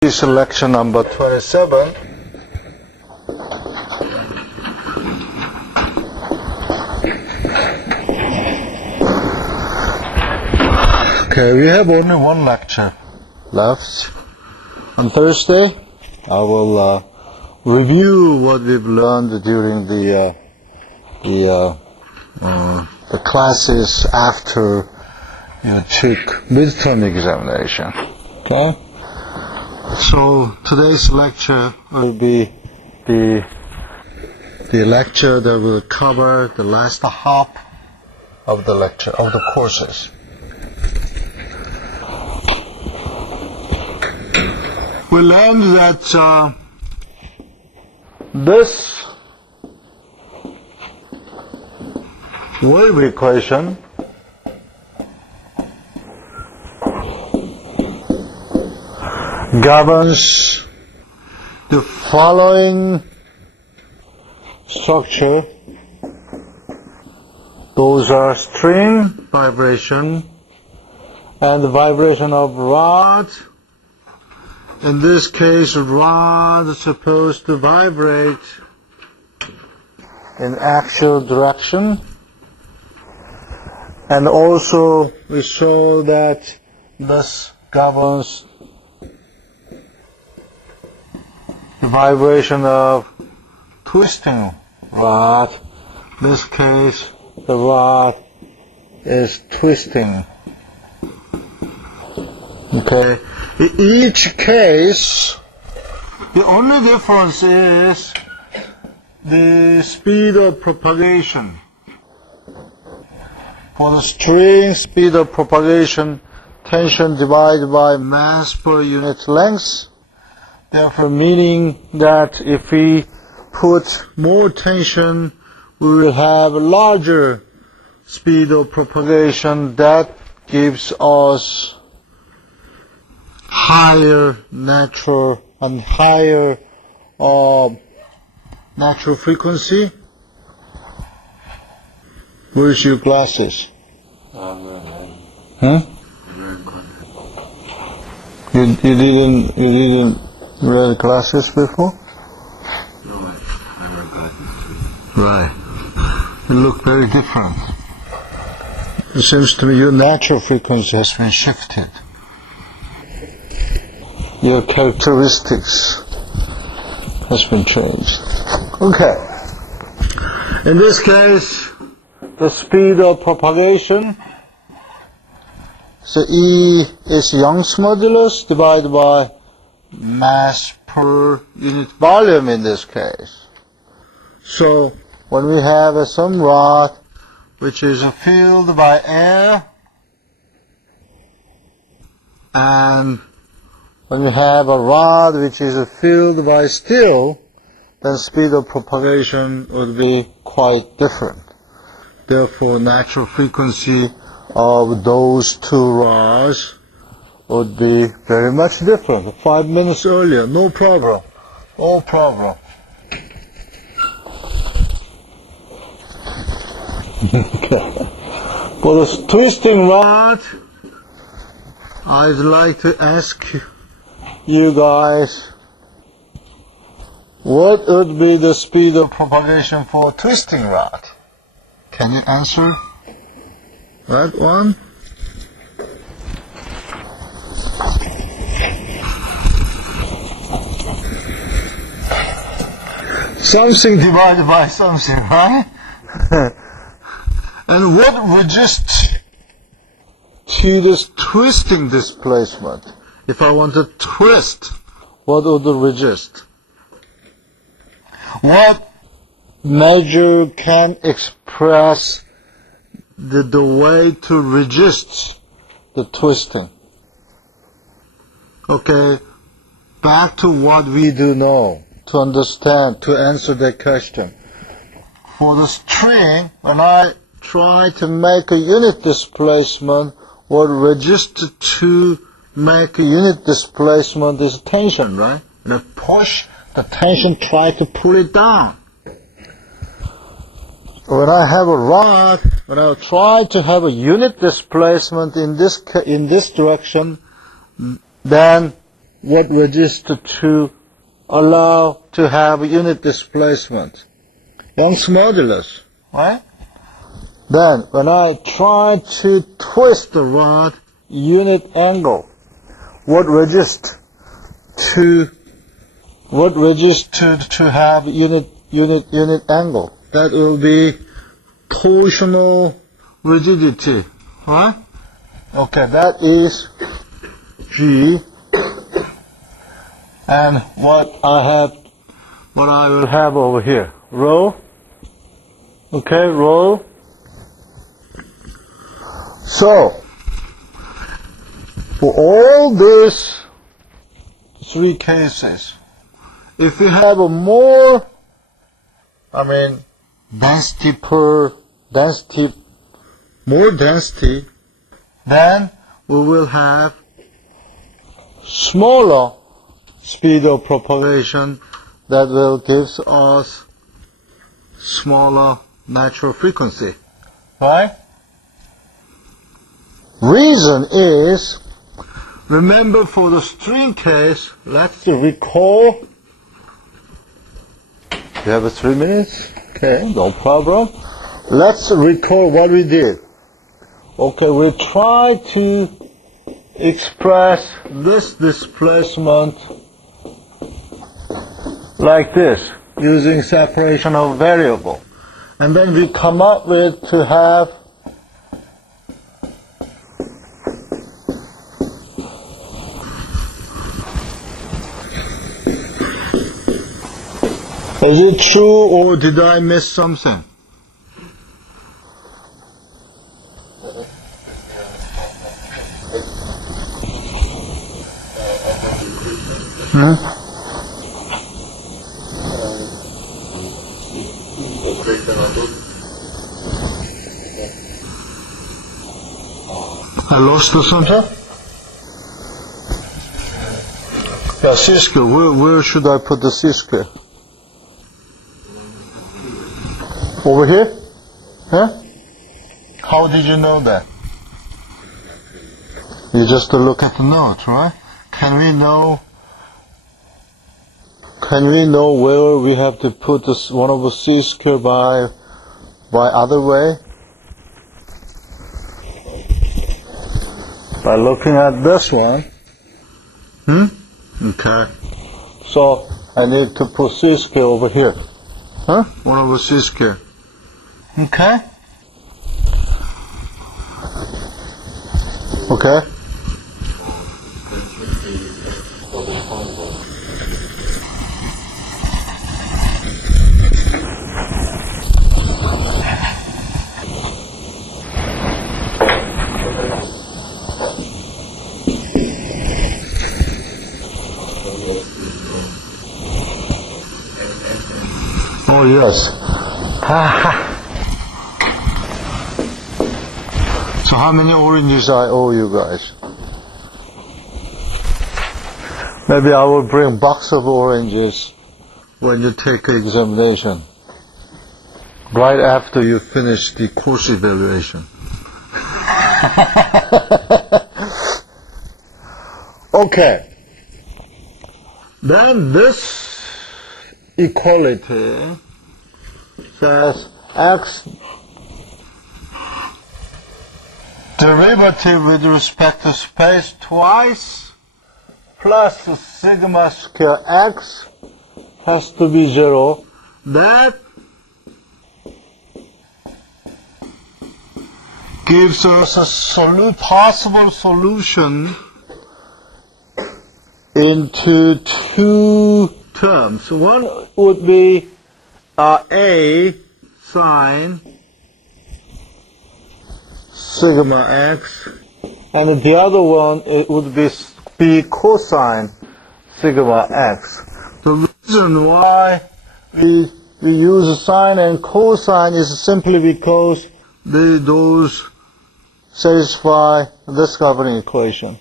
This is lecture number 27. Okay, we have only one lecture left. On Thursday, I will review what we've learned during the classes after you took midterm examination. Okay. So today's lecture will be the lecture that will cover the last half of the lecture of the courses. We learned that this wave equation governs the following structure. Those are string vibration and the vibration of rod. In this case, rod is supposed to vibrate in axial direction. And also we saw that this governs the vibration of twisting rod. In this case, the rod is twisting. Okay. In each case, the only difference is the speed of propagation. For the string, speed of propagation, tension divided by mass per unit length. Therefore, meaning that if we put more tension, we will have a larger speed of propagation. That gives us higher natural and higher natural frequency. Where's your glasses? Huh? You didn't wear glasses before? No, I never got them. Right. You look very different. It seems to me your natural frequency has been shifted. Your characteristics has been changed. Okay. In this case, the speed of propagation, so E is Young's modulus divided by mass per unit volume in this case. So when we have some rod which is filled by air, and when we have a rod which is filled by steel, then speed of propagation would be quite different. Therefore, natural frequency of those two rods would be very much different. 5 minutes earlier, no problem. No problem. For the twisting rod, I'd like to ask you guys, what would be the speed of propagation for a twisting rod? Can you answer that one? Something divided by something, right? And what resists to this twisting displacement? If I want to twist, what would resist? What measure can express the way to resist the twisting? Okay, back to what we do know, to understand, to answer that question. For the string, when I try to make a unit displacement, what resists to make a unit displacement is tension, right? And I push the tension, try to pull it down. When I have a rod, when I try to have a unit displacement in this direction, then what register to allow to have unit displacement? Young's modulus, right? Then, when I try to twist the rod, unit angle, what registers to have unit angle? That will be torsional rigidity, right? Okay, that is G. And what I will have over here, rho. Okay, rho. So, for all these three cases, if we have a more, more density, then we will have smaller speed of propagation that will give us smaller natural frequency, right? Reason is, remember for the string case, let's recall. You have 3 minutes? Okay, no problem. Let's recall what we did. Okay, we tried to express this displacement like this, using separation of variable. And then we come up with to have is it true or did I miss something? I lost something? Yeah, C-square. Where should I put the C-square? Over here? Huh? How did you know that? You just look at the note, right? Can we know where we have to put this one of the C-square by other way? By looking at this one. Okay. So I need to put C-square over here. Huh? One over C-square. Okay. Okay. Oh yes. So how many oranges I owe you guys? Maybe I will bring a box of oranges when you take the examination, right after you finish the course evaluation. Okay. Then this equality says x derivative with respect to space twice plus sigma square x has to be 0. That gives us a possible solution into two terms. One would be A sine sigma x, and the other one it would be cosine sigma x. The reason why we use sine and cosine is simply because those satisfy this governing equation.